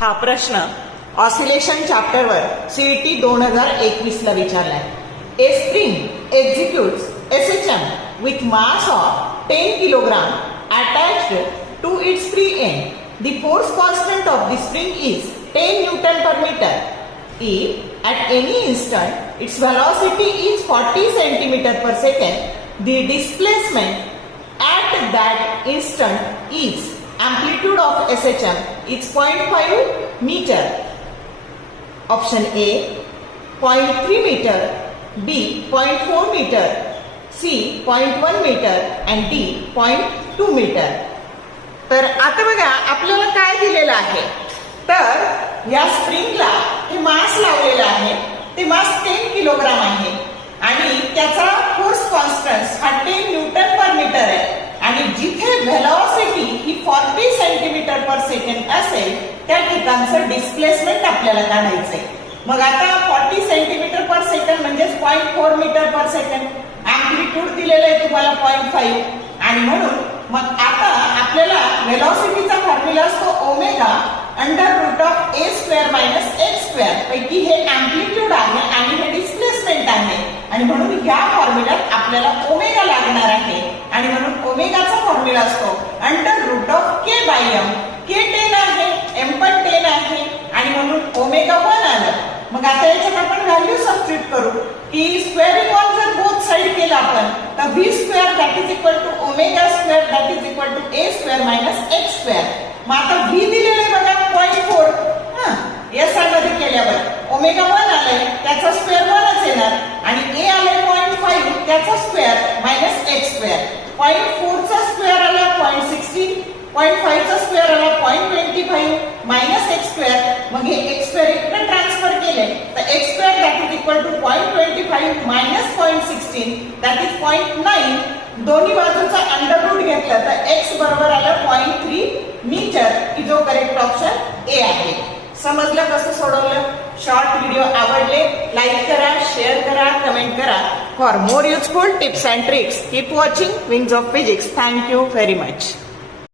हा प्रश्न oscillation चॅप्टरवर CET 2021 ला विचारलाय. A spring executes SHM with mass of 10 kilogram attached to its free end. The force constant of the spring is 10 Newton per meter. If at any instant its velocity is 40 centimeter per second, the displacement at that instant is amplitude of SHM is 0.5 meter. Option A 0.3 meter, B 0.4 meter, C 0.1 meter and D 0.2 meter. तर आता बघा आपल्याला काय दिलेलं आहे. तर या स्प्रिंगला हे मास लावलेलं आहे. ते मास 10 किलोग्राम आहे आणि त्याचा फोर्स कॉन्स्टन्स हा 10 न्यूटन पर मीटर आहे आणि जिथे व्हेलॉसिटी ही 40 सेंटीमीटर पर सेकंड असेल त्या ठिकाणचं डिस्प्लेसमेंट आपल्याला काढायचंय. मग आता 40 सेंटीमीटर पर सेकंड म्हणजे 0.4 मीटर पर सेकंड. अँप्लिट्यूड दिलेलं आहे तुम्हाला 0.5 आणि म्हणून मग आता आपल्याला व्हेलॉसिटीचा फॉर्म्युला असतो omega under root of A square minus X square. पैकी हे अँप्लिट्यूड आहे आणि हे डिस्प्लेसमेंट आहे आणि म्हणून ह्या फॉर्म्युल्यात आपल्याला ओमेगा लागणार आहे आणि म्हणून ओमेगाचा फॉर्म्युला असतो under root of k by m. K 10 आहे, एम पण 10 आहे आणि म्हणून ओमेगा 1 आलं. मग आता याच्यात आपण व्हॅल्यू सबस्टिट्यूट करू की स्क्वेअरिंग ऑन जर बोथ साइड केलं आपण तर V square that is equal to omega square that is equal to A square minus X square. मग आता व्ही दिलेलं आहे बघा 0.4. या मध्ये केल्यावर ओमेगा 1 आलंय त्याचा स्क्वेअर 1च येणार आणि ए आलंय 0.5 त्याचा स्क्वेअर मायनस एक्स स्क्वेअर. 0.4 चा स्क्वेअर आला 0.16, 0.5 चा स्क्वेअर आला 0.25 मायनस एक्स स्क्वेअर. मग हे एक्स स्क्वेअर इकडे ट्रान्सफर केले तर X square that is equal to 0.25 minus 0.16 that is 0.9. दोन्ही बाजूचा अंडर रूट घेतला तर एक्स बरोबर आलं 0.3 मीटर की जो करेक्ट ऑप्शन ए आहे. समजलं कसं सोडवलं? शॉर्ट व्हिडिओ आवडले लाईक करा, शेअर करा, कमेंट करा. For more useful tips and tricks keep watching wings of physics. Thank you very much.